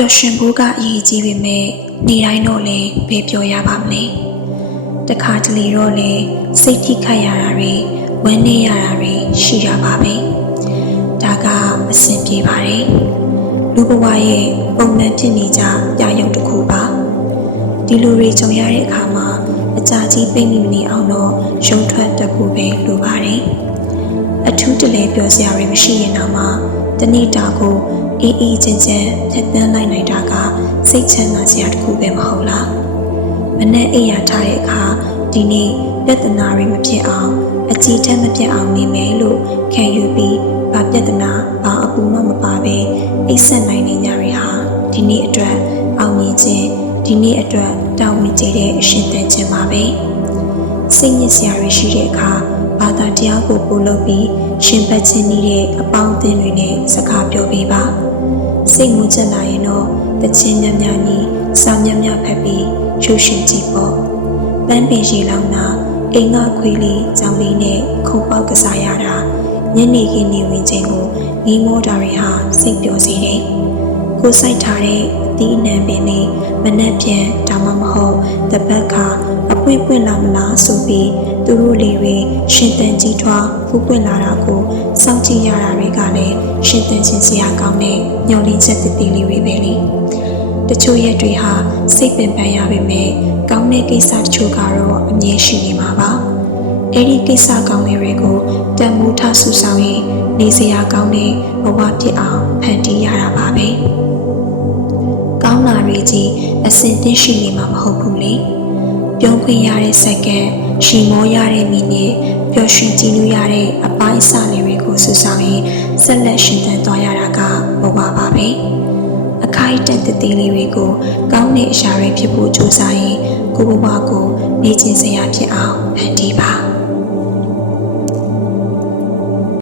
ပျော်ရွှင်ဖို့ကအရေးကြီးပေမဲ့နေတိုင်းတော့လည်းဘယ်ပြောရပါမလဲတခါတလေတော့လည်းစိတ်ထိခိုက်ရတာတွေဝမ်းနည်းရတာတွေရှိရပါပဲဒါကအဆင်ပြေပါတယ်လူဘဝရဲ့ပုံမှန်ဖြစ်နေကြပြရုပ်တစ်ခုပါဒီလိုတွေကြုံရတဲ့အခါမှာအကြာကြီးပိတ်မိမနေအောင်တော့ရုံထွက်တခုပဲလိုပါတယ်အထူးတလဲပြောစရာတွေမရှိရင်တော့မှတနေ့တာကိုအေးအေးချမ်းချမ်းဖြတ်သန်းလိုက်နိုင်တာကစိတ်ချမ်းသာစရာတစ်ခုပဲမဟုတ်လားမနဲ့အိယာထားတဲ့အခါဒီနေ့ပြဿနာတွေမဖြစ်အောင်အကြည်တမ်းမပြတ်အောင်နေမယ်လို့ခံယူပြီးဘာပြဿနာဘာအပူမှမပါပဲအိပ်ဆက်နိုင်နေကြရဟာဒီနေ့အတွက်အောင်မြင်ခြင်းဒီနေ့အတွက်တာဝန်ကျေတဲ့အရှင်သန်ခြင်းပါပဲစိတ်ညစ်စရာတွေရှိတဲ့အခါဘာသာတရားကိုပို့လုပ်ပြီးရှင်ပတ်ခြင်းနည်းတဲ့အပေါင်းအသင်းတွေနဲ့စကားပြောပေးပါစိတ်ငြိုချက်လာရင်တော့တခြင်းများများကြီးစာများများဖတ်ပြီးကျူးရှင်ကြည့်ပေါ့ပန်းပင်ရေလောင်းတာအိမ်ကခွေးလေးကြောင်လေးနဲ့ခုံပေါက်ကစားရတာညနေခင်းနေဝင်ချိန်ကိုငီးမောတာတွေဟာစိတ်ပျော်စေတယ်ကိုစိုက်ထားတဲ့အသီးအနှံပင်လေးမနှက်ပြန်ဒါမှမဟုတ်တပတ်ခါအပွင့်ပွင့်လာမလားဆိုပြီးသူတို့လေးတွေရှင်သန်ကြီးထွားဖူးပွင့်လာတာကိုစောင့်ကြည့်ရတာတွေကလည်းရှင်သန်ခြင်းစရာကောင်းတဲ့ညှော်လင်းချက်တည်လေးတွေပဲလေတချို့ရက်တွေဟာစိတ်ပင်ပန်းရပေမဲ့ကောင်းတဲ့ကိစ္စတချို့ကတော့အမြဲရှိနေမှာပါအဲ့ဒီကိစ္စကောင်းတွေကိုတန်ဖိုးထားဆုဆောင်ရင်နေစရာကောင်းတဲ့ဘဝဖြစ်အောင်ဖန်တီးရတာပါပဲကောင်းတာတွေကြီးအစဉ်သင့်ရှိနေမှာမဟုတ်ဘူးလေပြုံးခွင့်ရတဲ့စက္ကန့်ရှီမောရတဲ့မိနစ်ပျော်ရွှင်ကြည်နူးရတဲ့အပိုင်းအစလေးတွေကိုဆုဆောင်ရင်ဆက်လက်ရှင်သန်သွားရတာကဘဝပါပဲအခိုက်အတန့်တည်လေးတွေကိုကောင်းတဲ့အရာတွေဖြစ်ဖို့ကြိုးစားရင်ကိုယ့်ဘဝကိုနေခြင်းစရာဖြစ်အောင်ဖန်တီးပါ